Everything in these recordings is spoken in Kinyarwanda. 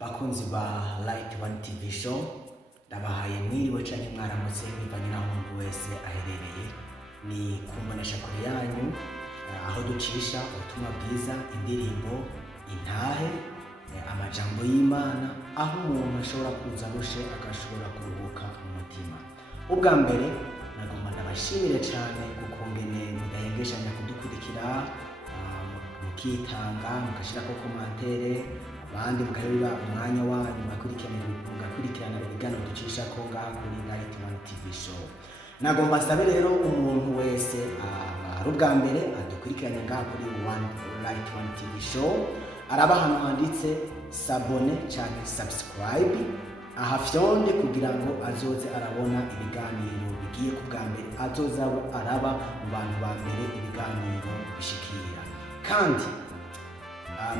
bakunzi ba Light One TV show ndabahaye mwiriwe canke mwaramutse bivanye naho umuntu wese aherereye. Ni kumbonesha kure yanyu aho ducisha ubutumwa bwiza, indirimbo, intahe, amajambo y'Imana, aho umuntu ashobora kuza arushe agashobora kuruhuka mu mutima. Ubwa mbere nagomba ndabashimire cane kukungene mudahengeshanya kudukurikira, mukitanga mugashirako komantere, abandi mugaherera umwanya wanyu mugakurikirana ibiganiro ducishako ngaha kuri Light One TV show. Nagomba sabe rero umuntu wese ari ubwa mbere adukurikiranye ngaha kuri Light One TV show, araba hano handitse s'abone canke subscribe, aha fyonde kugira ngo azoze arabona ibiganiro bigiye ku bwa mbere, azoza araba mu bantu ba mbere ibiganiro bishikira. Kandi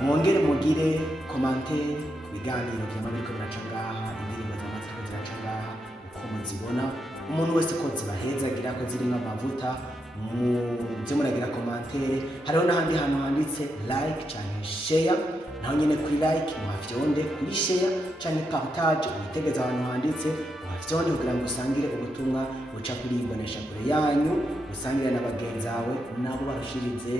mwongere mugire commentaire ku biganiro vyama biriko biraca ngaha, indirimbo zamaze ko ziraca ngaha uko muzibona. Umuntu wese ko zibahezagira ko zirimo amavuta muvyo muragira commentaire. Hariho n'ahandi hantu handitse like canke share, naho nyene kuri like mwafyonde, kuri share canke partage ubitegeza ahantu handitse mwafyonde kugira ngo usangire ubutumwa buca kuri imbonesha kure yanyu, usangire n'abagenzawe nabo barushirize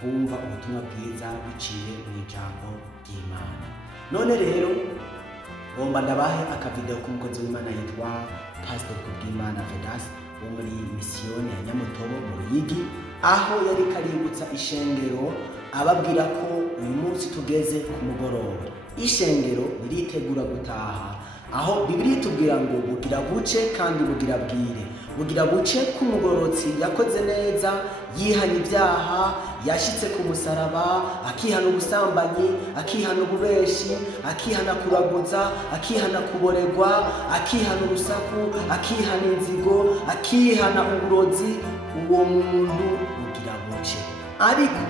kumva ubutumwa bwiza biciye mu ijambo ry'Imana. None rero ngomba ndabahe akavideo k'umukozi w'Imana yitwa Pastor Kubwimana Vedas wo muri misiyoni ya Nyamutobo mu Ruyigi, aho yari kaributsa ishengero ababwira ko uyu munsi tugeze ku mugoroba, ishengero riritegura gutaha, aho Bibiliya itubwira ngo bugira buce kandi bugira bwire. Bugira buce k'umugorotsi yakoze neza, yihana ibyaha, yashitse ku musaraba, akihana ubusambanyi, akihana ububeshi, akihana kuraguza, akihana kuboregwa, akihana urusaku, akihana inzigo, akihana uburozi. Uwo muntu bugira buce. Ariko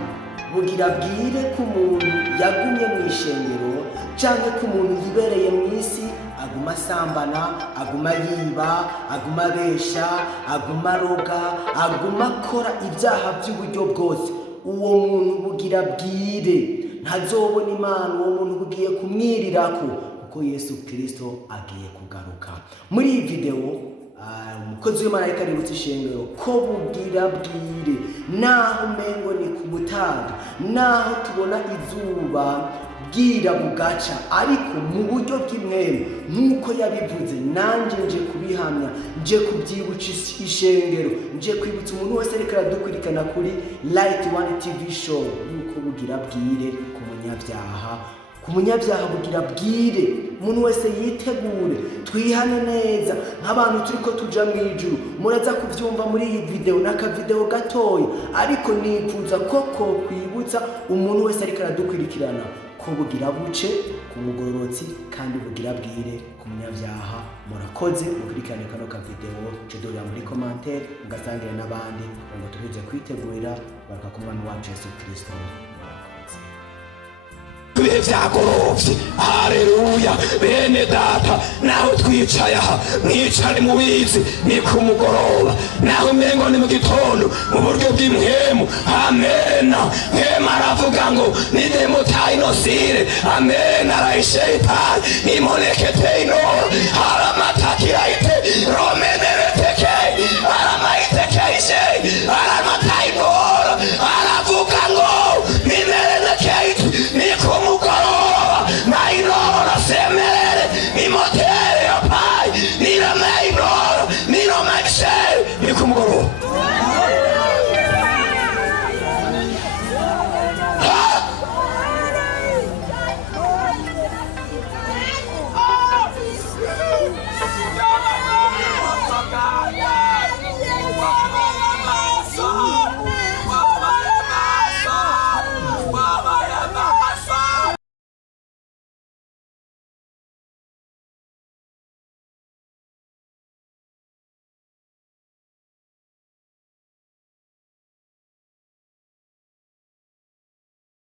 bugira bwire k'umuntu yagumye mu ishengero canke k'umuntu yibereye mu isi, aguma asambana, aguma yiba, aguma abesha, aguma aroga, aguma akora ibyaha by'uburyo bwose. Uwo muntu bugira bwire, ntazobona Imana. Uwo muntu bugiye kumwirirako kuko Yesu Kristo agiye kugaruka. Muri iyi video umukozi w'Imana ariko aributsa ishengero ko bugira bwire, naho umengo ni ku mutaga, naho tubona izuba bwira bugaca, ariko mu buryo bw'imwemu nk'uko yabivuze. Nanje nje kubihamya, nje kubyibutsa ishengero, nje kwibutsa umuntu wese ariko aradukurikirana kuri Light One TV show yuko bugira bwire ku munyabyaha. Ku munyabyaha bugira bwire, umuntu wese yitegure, twihane neza nk'abantu turiko tuja mw'ijuru. Muraza kuvyumva muri iyi video, n'akavideo gatoya, ariko nipfuza koko kwibutsa umuntu wese ariko aradukurikirana ko bugira buce ku mugororotsi kandi bugira bwire ku munyabyaha. Murakoze mukurikirane kano kavideo, cedorera muri commentaire mugasangira n'abandi ngo tubize kwitegurira baraka ku Mwami wacu Yesu Kristo. Ibihe vyagorovye, haleluya. Bene data, naho twicaye aha mwicare mubizi ni ku mugoroba, naho umengo ni mu gitondo mu buryo bw'imwemu. Amena. Mwema aravuga ngo nidemotayinosire, amena arayisheitani imonekete inoro haramataki raite romene